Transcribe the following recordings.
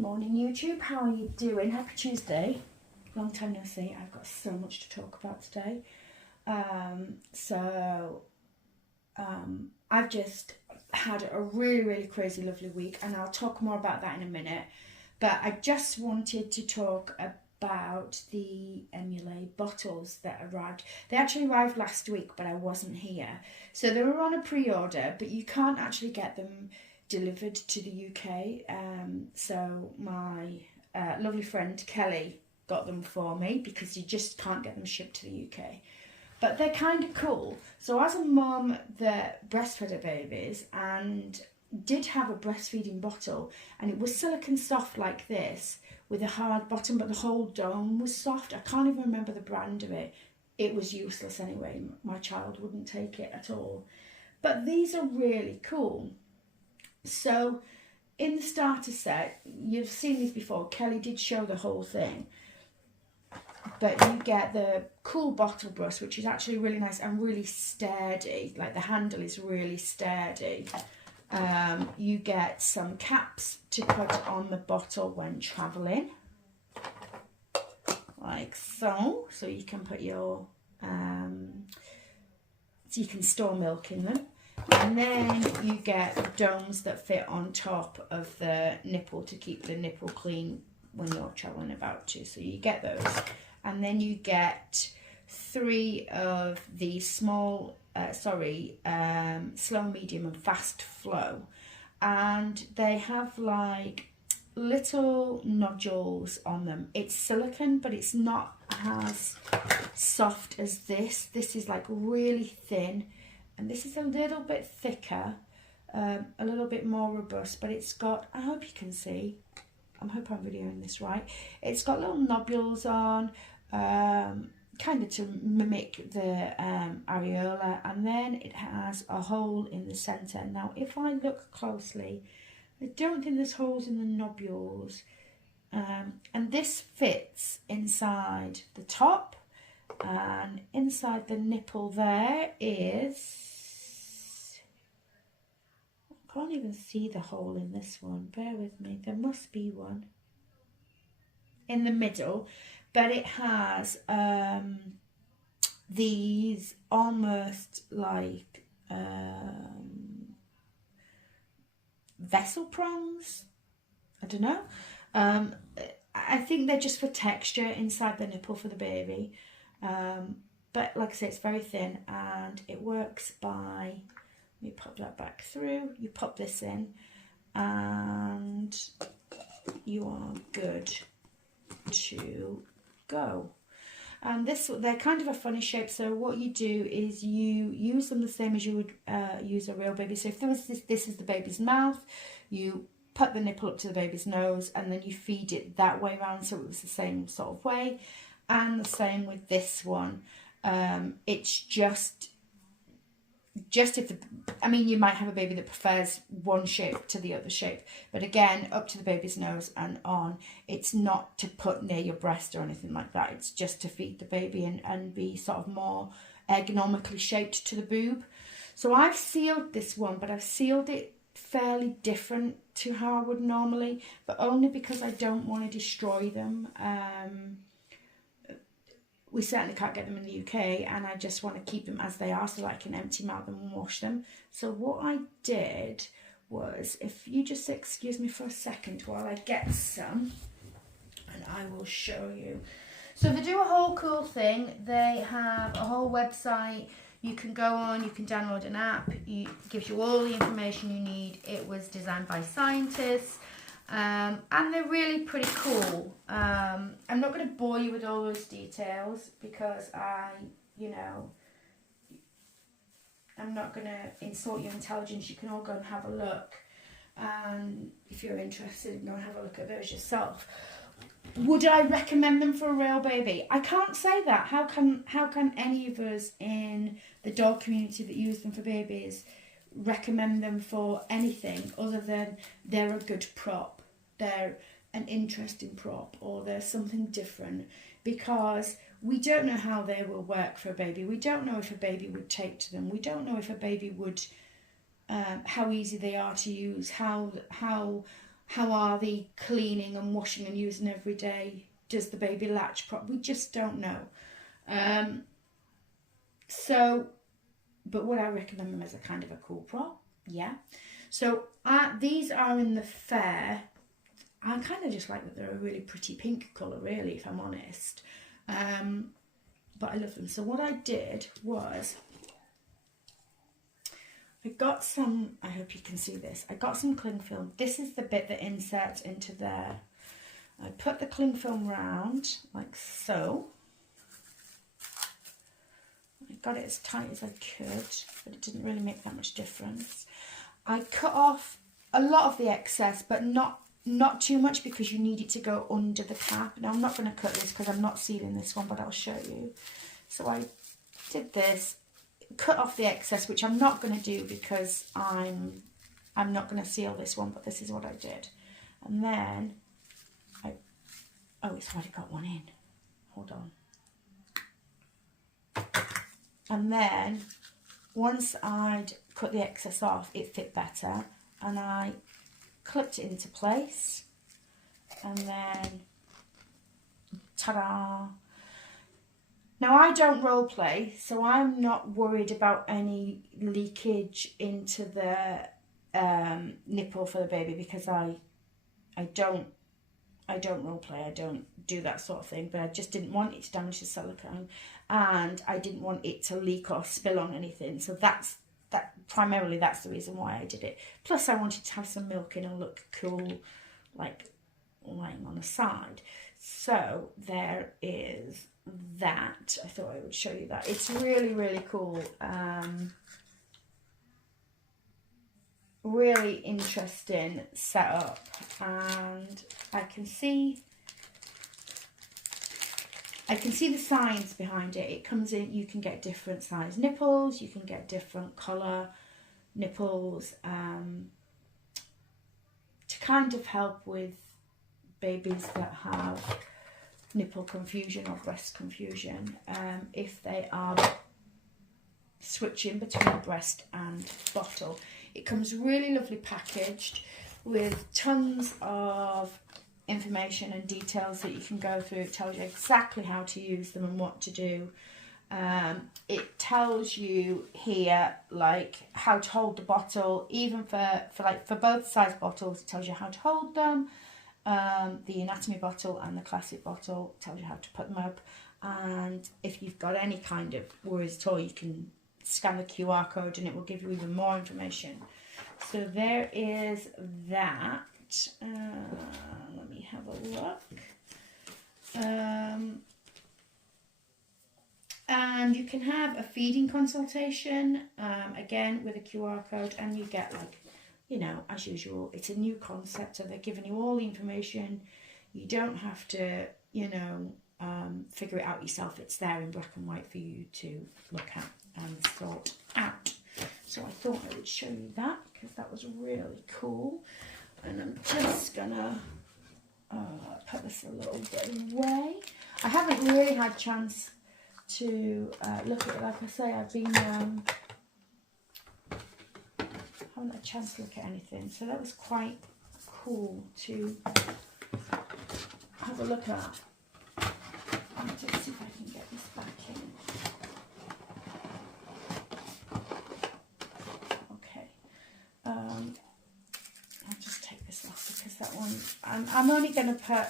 Morning YouTube, how are you doing? Happy Tuesday. Long time no see. I've got so much to talk about today. I've just had a really crazy lovely week, and I'll talk more about that in a minute. But I just wanted to talk about the emulait bottles that arrived. They actually arrived last week, but I wasn't here. So they were on a pre-order, but you can't actually get them delivered to the UK. So my lovely friend Kelly got them for me because you just can't get them shipped to the UK. But they're kind of cool. So as a mum that breastfed her babies and did have a breastfeeding bottle, and it was silicone soft like this with a hard bottom, but the whole dome was soft. I can't even remember the brand of it. It was useless anyway. My child wouldn't take it at all. But these are really cool. So in the starter set, you've seen these before. Kelly did show the whole thing. But you get the cool bottle brush, which is actually really nice and really sturdy. Like the handle is really sturdy. You get some caps to put on the bottle when traveling, like so. So you can put your, so you can store milk in them. And then you get domes that fit on top of the nipple to keep the nipple clean when you're traveling about too. So you get those. And then you get 3 of the small, slow, medium and fast flow. And they have like little nodules on them. It's silicone, but it's not as soft as this. This is like really thin. And this is a little bit thicker, a little bit more robust, but it's got, I hope you can see, I hope I'm videoing this right. It's got little nodules on, kind of to mimic the areola, and then it has a hole in the centre. Now, if I look closely, I don't think there's holes in the nodules, and this fits inside the top, and inside the nipple there is, I can't even see the hole in this one, bear with me, there must be one in the middle, but it has these almost like vessel prongs, I don't know, I think they're just for texture inside the nipple for the baby, but like I say, it's very thin, and it works by, let me pop that back through, you pop this in and you are good to go. And they're kind of a funny shape, so what you do is you use them the same as you would use a real baby. So if there was this is the baby's mouth, you put the nipple up to the baby's nose and then you feed it that way around, so it was the same sort of way. And the same with this one. It's just if you might have a baby that prefers one shape to the other shape, but again, up to the baby's nose and on. It's not to put near your breast or anything like that. It's just to feed the baby and be sort of more ergonomically shaped to the boob. So I've sealed this one, but I've sealed it fairly different to how I would normally, but only because I don't want to destroy them. We certainly can't get them in the UK, and I just want to keep them as they are so that I can empty them out and wash them. So what I did was, if you just excuse me for a second while I get some, and I will show you. So they do a whole cool thing. They have a whole website. You can go on, you can download an app. It gives you all the information you need. It was designed by scientists. And they're really pretty cool. I'm not going to bore you with all those details because I'm not going to insult your intelligence. You can all go and have a look. And if you're interested, go and have a look at those yourself. Would I recommend them for a real baby? I can't say that. How can any of us in the dog community that use them for babies recommend them for anything other than they're a good prop, they're an interesting prop, or they're something different? Because we don't know how they will work for a baby. We don't know if a baby would take to them. We don't know if a baby would, how easy they are to use, how How are they cleaning and washing and using every day? Does the baby latch properly? We just don't know. But would I recommend them as a kind of a cool prop? Yeah. So these are in the fair. I kind of just like that they're a really pretty pink colour, really, if I'm honest. But I love them. So what I did was, I got some, I hope you can see this, I got some cling film. This is the bit that inserts into there. I put the cling film round, like so. I got it as tight as I could, but it didn't really make that much difference. I cut off a lot of the excess, but not too much, because you need it to go under the cap. Now I'm not going to cut this because I'm not sealing this one, but I'll show you. So I did this, cut off the excess, which I'm not going to do because I'm not going to seal this one, but this is what I did. And then oh, it's already got one in. Hold on. And then once I'd cut the excess off, it fit better, and I clipped it into place, and then ta-da! Now I don't role play, so I'm not worried about any leakage into the nipple for the baby, because I don't role play, I don't do that sort of thing, but I just didn't want it to damage the silicone, and I didn't want it to leak or spill on anything. So primarily that's the reason why I did it. Plus I wanted to have some milk in and look cool, like lying on the side. So there is that. I thought I would show you that. It's really, really cool. Really interesting setup, and I can see the signs behind it. It comes in, you can get different size nipples, you can get different colour nipples, to kind of help with babies that have nipple confusion or breast confusion, if they are switching between breast and bottle. It comes really lovely packaged with tons of information and details that you can go through. It tells you exactly how to use them and what to do. It tells you here like how to hold the bottle, even for both size bottles. It tells you how to hold them. The anatomy bottle and the classic bottle tells you how to put them up. And if you've got any kind of worries at all, you can scan the QR code and it will give you even more information. So there is that. Let me have a look. And you can have a feeding consultation, again with a QR code, and you get, like, you know, as usual, it's a new concept, so they're giving you all the information. You don't have to, you know, figure it out yourself. It's there in black and white for you to look at and sort out. So I thought I would show you that because that was really cool. And I'm just gonna put this a little bit away. I haven't really had a chance to look at it. Like I say, I've been haven't had a chance to look at anything, so that was quite cool to have a look at. Let's see if I can get this back in. Okay, I'll just take this off because that one, I'm only going to put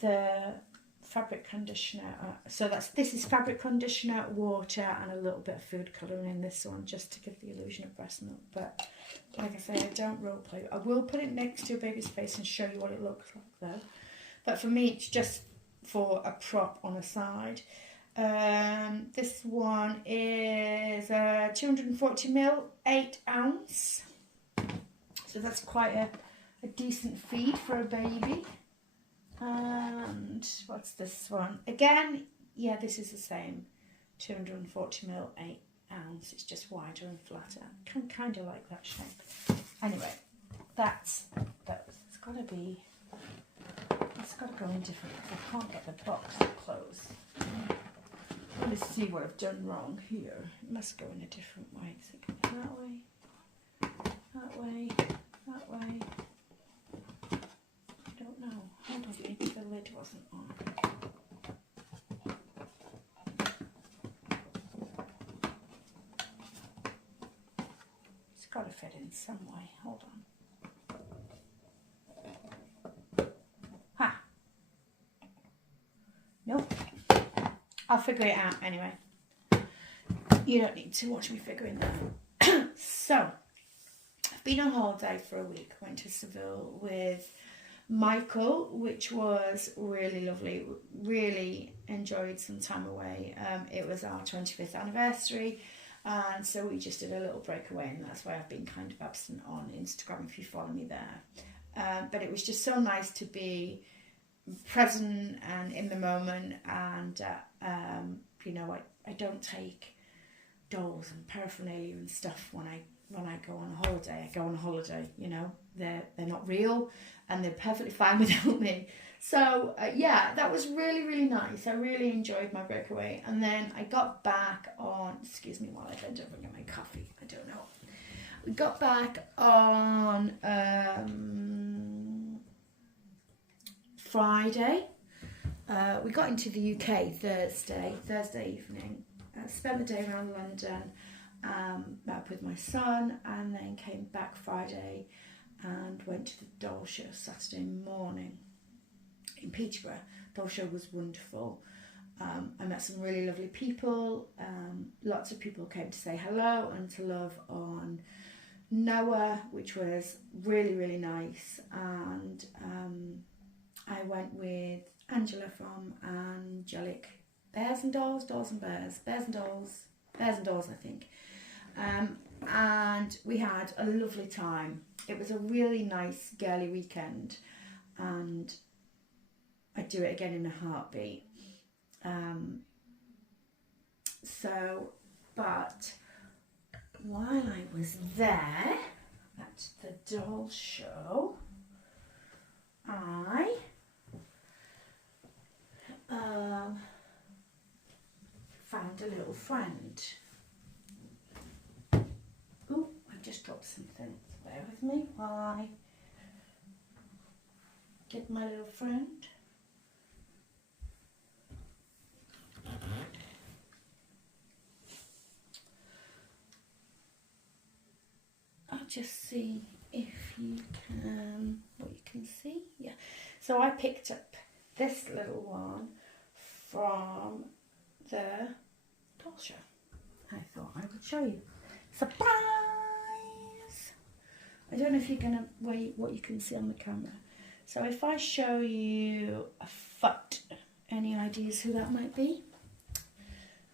the fabric conditioner. So this is fabric conditioner, water, and a little bit of food colouring in this one, just to give the illusion of breast milk. But like I say, I don't role play. I will put it next to a baby's face and show you what it looks like though. But for me, it's just for a prop on a side. This one is 240ml, 8 ounce. So that's quite a decent feed for a baby. And what's this one? Again, yeah, this is the same. 240ml, 8 ounce. It's just wider and flatter. I kind of like that shape. Anyway, that's it's got to be. It's got to go in different, because I can't get the box to close. Let's see what I've done wrong here. It must go in a different way. So it can go that way. that way, that way. I don't know. Hold on, maybe the lid wasn't on. It's got to fit in some way. Hold on. Ha! Nope. I'll figure it out anyway. You don't need to watch me figuring that out. So, I've been on holiday for a week. Went to Seville with Michael, which was really lovely. Really enjoyed some time away. It was our 25th anniversary, and so we just did a little breakaway, and that's why I've been kind of absent on Instagram if you follow me there. But it was just so nice to be present and in the moment, and you know, I don't take dolls and paraphernalia and stuff when I go on a holiday. I go on a holiday, you know, they're not real and they're perfectly fine without me. So yeah, that was really, really nice. I really enjoyed my breakaway. And then I got back on, excuse me while I bend over and get my coffee, I don't know. We got back on Friday. We got into the UK Thursday evening. Spent the day around London, met up with my son, and then came back Friday and went to the doll show Saturday morning in Peterborough. Doll show was wonderful. I met some really lovely people. Lots of people came to say hello and to love on Noah, which was really, really nice. And I went with Angela from Angelic Bears and Dolls, Dolls and Bears, Bears and Dolls, Bears and Dolls, I think. And we had a lovely time. It was a really nice girly weekend, and I'd do it again in a heartbeat. But while I was there at the doll show, I found a little friend. Oh, I just dropped something. Bear with me while I get my little friend. I'll just see if you can, what you can see. Yeah. So I picked up this little one from the doll show. I thought I would show you. Surprise! I don't know if you're going to wait what you can see on the camera. So if I show you a foot, any ideas who that might be?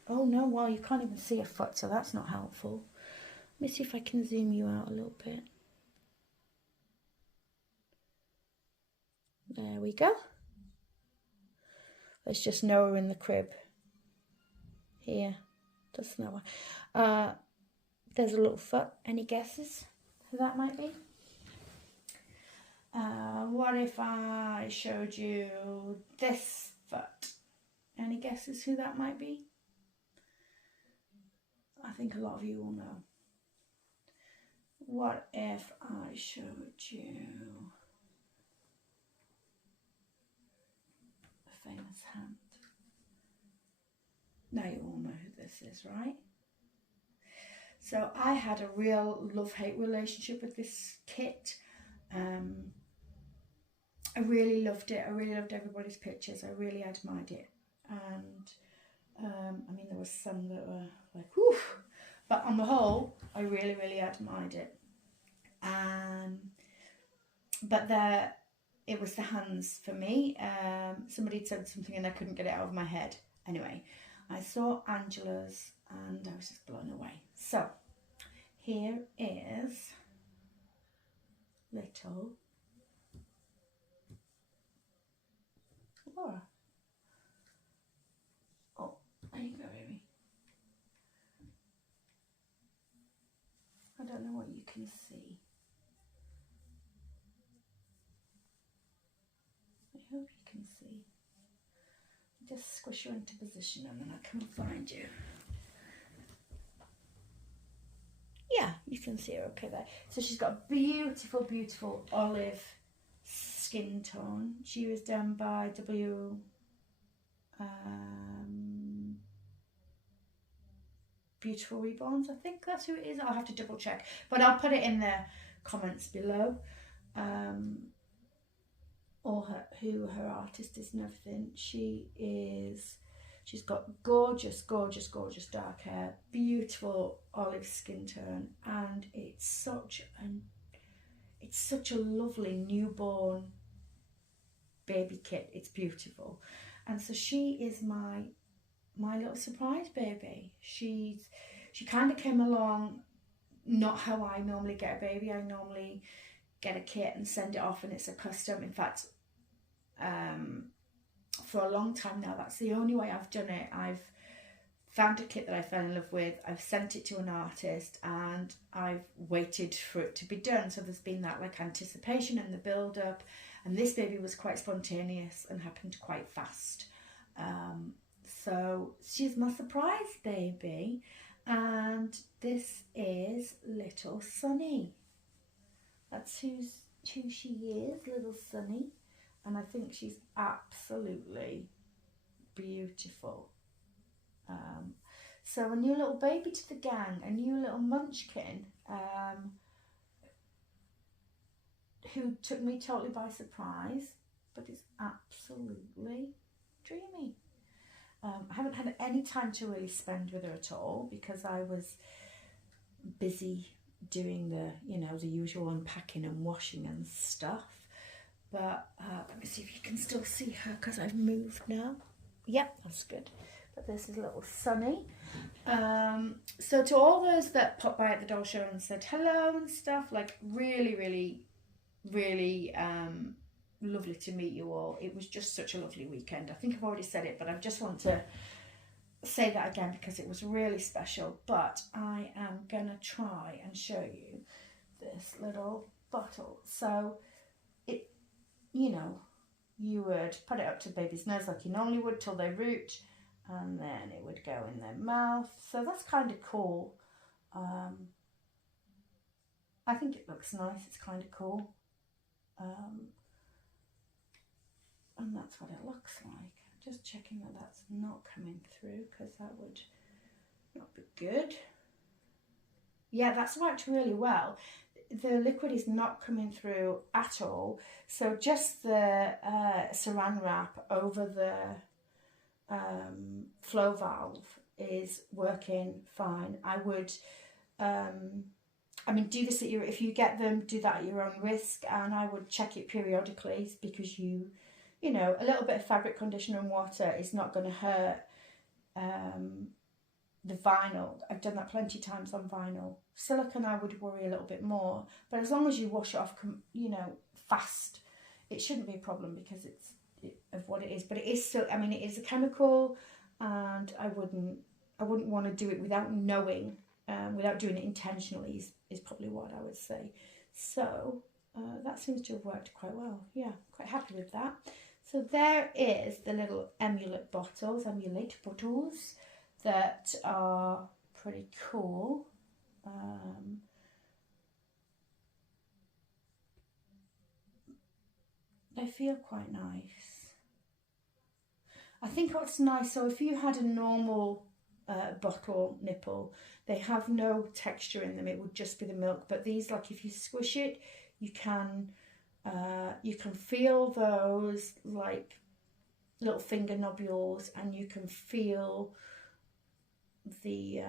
Oh no, well you can't even see a foot, so that's not helpful. Let me see if I can zoom you out a little bit. There we go. There's just Noah in the crib. Here, that's Noah. There's a little foot. Any guesses who that might be? What if I showed you this foot? Any guesses who that might be? I think a lot of you will know. What if I showed you a famous hand? Now you all know who this is, right? So I had a real love-hate relationship with this kit. I really loved it. I really loved everybody's pictures. I really admired it. And I mean, there was some that were like, whew. But on the whole, I really, really admired it. But it was the hands for me. Somebody said something and I couldn't get it out of my head. Anyway, I saw Angela's and I was just blown away. So here is little Laura. Oh, there you go, baby. I don't know what you can see. I hope you can see. Just squish you into position and then I'll come and find you. Yeah, you can see her okay there. So she's got a beautiful, beautiful olive skin tone. She was done by Beautiful Reborns, I think that's who it is. I'll have to double check, but I'll put it in the comments below. Or who her artist is and everything. She's got gorgeous, gorgeous, gorgeous dark hair, beautiful olive skin tone, and it's such a lovely newborn baby kit. It's beautiful. And so she is my little surprise baby. She kind of came along not how I normally get a baby. I normally get a kit and send it off and it's a custom. In fact, for a long time now, that's the only way I've done it. I've found a kit that I fell in love with, I've sent it to an artist, and I've waited for it to be done. So there's been that like anticipation and the build up, and this baby was quite spontaneous and happened quite fast. So she's my surprise baby, and this is little Sunny. That's who she is, little Sunny, and I think she's absolutely beautiful. So a new little baby to the gang, a new little munchkin, who took me totally by surprise, but is absolutely dreamy. I haven't had any time to really spend with her at all because I was busy doing the usual unpacking and washing and stuff. But let me see if you can still see her because I've moved now. Yep, that's good. But this is little Sunny. So to all those that popped by at the doll show and said hello and stuff, like really, really, really lovely to meet you all. It was just such a lovely weekend. I think I've already said it, but I just want to say that again because it was really special. But I am gonna try and show you this little bottle. So it, you would put it up to baby's nose like you normally would till they root, and then it would go in their mouth. So that's kind of cool. I think it looks nice. It's kind of cool. And that's what it looks like. Just checking that that's not coming through because that would not be good. Yeah, that's worked really well. The liquid is not coming through at all. So just the saran wrap over the flow valve is working fine. I would, do this at if you get them, do that at your own risk, and I would check it periodically because a little bit of fabric conditioner and water is not going to hurt the vinyl. I've done that plenty of times on vinyl. Silicone I would worry a little bit more, but as long as you wash it off, fast, it shouldn't be a problem because it's of what it is. But it is still, it is a chemical, and I wouldn't want to do it without knowing, without doing it intentionally is probably what I would say. So that seems to have worked quite well. Yeah, quite happy with that. So there is the little emulait bottles that are pretty cool. They feel quite nice. I think what's nice, so if you had a normal bottle nipple, they have no texture in them, it would just be the milk. But these, like if you squish it, you can feel those like little finger nodules, and you can feel the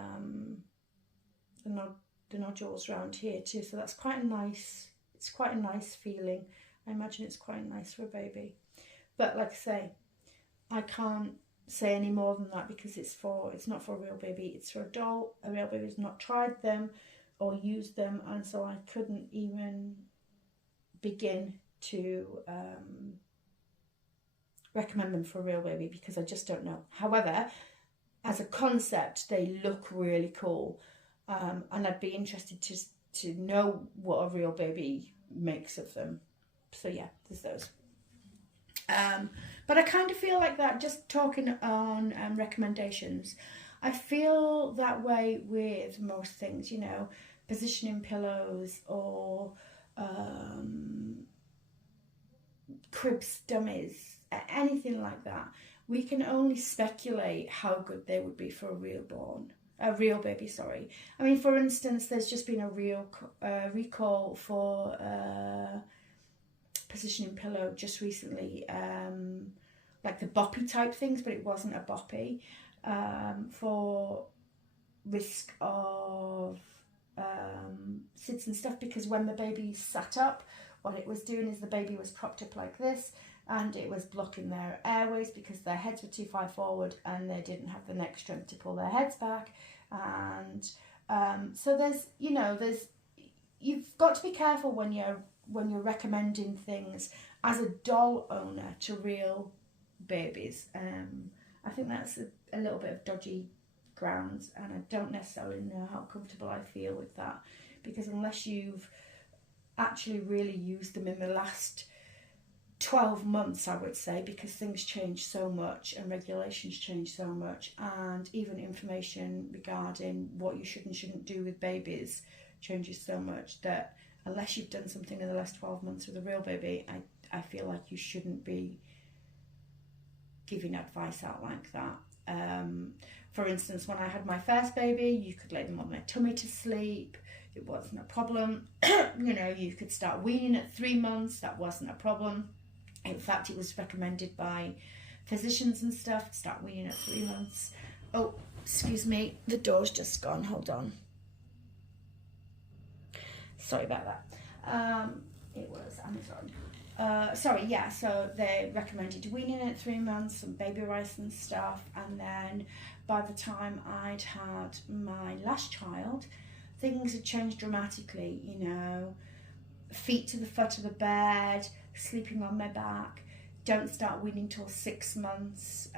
nodules around here too. So that's quite a nice. It's quite a nice feeling. I imagine it's quite nice for a baby. But like I say, I can't say any more than that because it's not for a real baby. It's for a doll. A real baby has not tried them or used them, and so I couldn't even begin to recommend them for a real baby because I just don't know. However, as a concept, they look really cool, and I'd be interested to know what a real baby makes of them. So yeah, there's those. But I kind of feel like that, just talking on recommendations, I feel that way with most things, positioning pillows or cribs dummies, anything like that, we can only speculate how good they would be for a real baby, sorry. I mean, for instance, there's just been a recall for positioning pillow just recently, like the boppy type things, but it wasn't a boppy, for risk of SIDS and stuff, because when the baby sat up, what it was doing is the baby was propped up like this, and it was blocking their airways because their heads were too far forward and they didn't have the neck strength to pull their heads back. And so you've got to be careful when you're recommending things as a doll owner to real babies. I think that's a little bit of dodgy grounds, and I don't necessarily know how comfortable I feel with that, because unless you've actually really used them in the last 12 months, I would say, because things change so much and regulations change so much, and even information regarding what you should and shouldn't do with babies changes so much, that unless you've done something in the last 12 months with a real baby, I feel like you shouldn't be giving advice out like that. For instance, when I had my first baby, you could lay them on their tummy to sleep. It wasn't a problem. You could start weaning at 3 months. That wasn't a problem. In fact, it was recommended by physicians and stuff to start weaning at 3 months. Oh, excuse me, the door's just gone. Hold on. Sorry about that. It was Amazon. So they recommended weaning at 3 months and baby rice and stuff, and then by the time I'd had my last child, things had changed dramatically. Feet to the foot of the bed, sleeping on my back, don't start weaning till 6 months.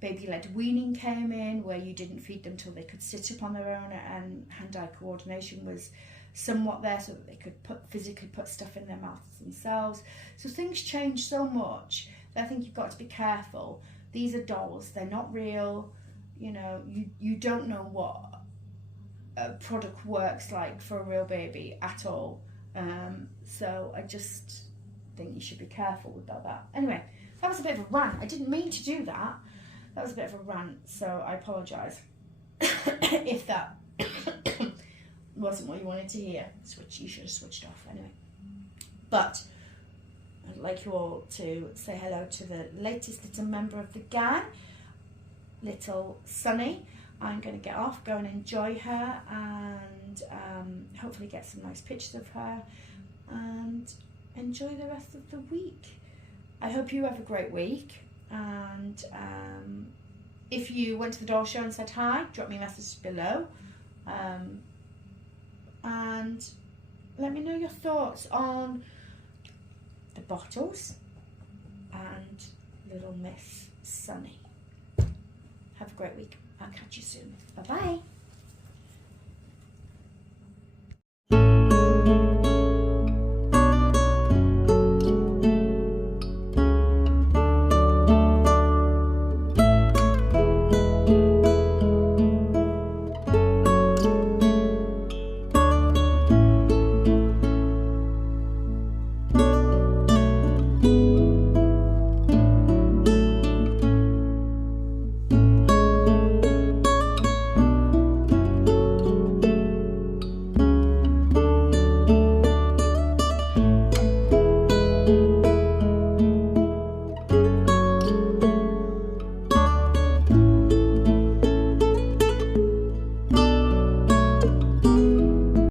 Baby-led weaning came in, where you didn't feed them till they could sit up on their own, and hand-eye coordination was somewhat there so that they could physically put stuff in their mouths themselves. So things change so much that I think you've got to be careful. These are dolls, they're not real. You don't know what a product works like for a real baby at all. So I just think you should be careful about that. Anyway, that was a bit of a rant. I didn't mean to do that. That was a bit of a rant, so I apologise if that wasn't what you wanted to hear. You should have switched off anyway. But I'd like you all to say hello to the latest little member of the gang, little Sunny. I'm going to get off, go and enjoy her, and hopefully get some nice pictures of her, and enjoy the rest of the week. I hope you have a great week, and if you went to the doll show and said hi, drop me a message below, and let me know your thoughts on the bottles and little Miss Sunny. Have a great week. I'll catch you soon. Bye-bye.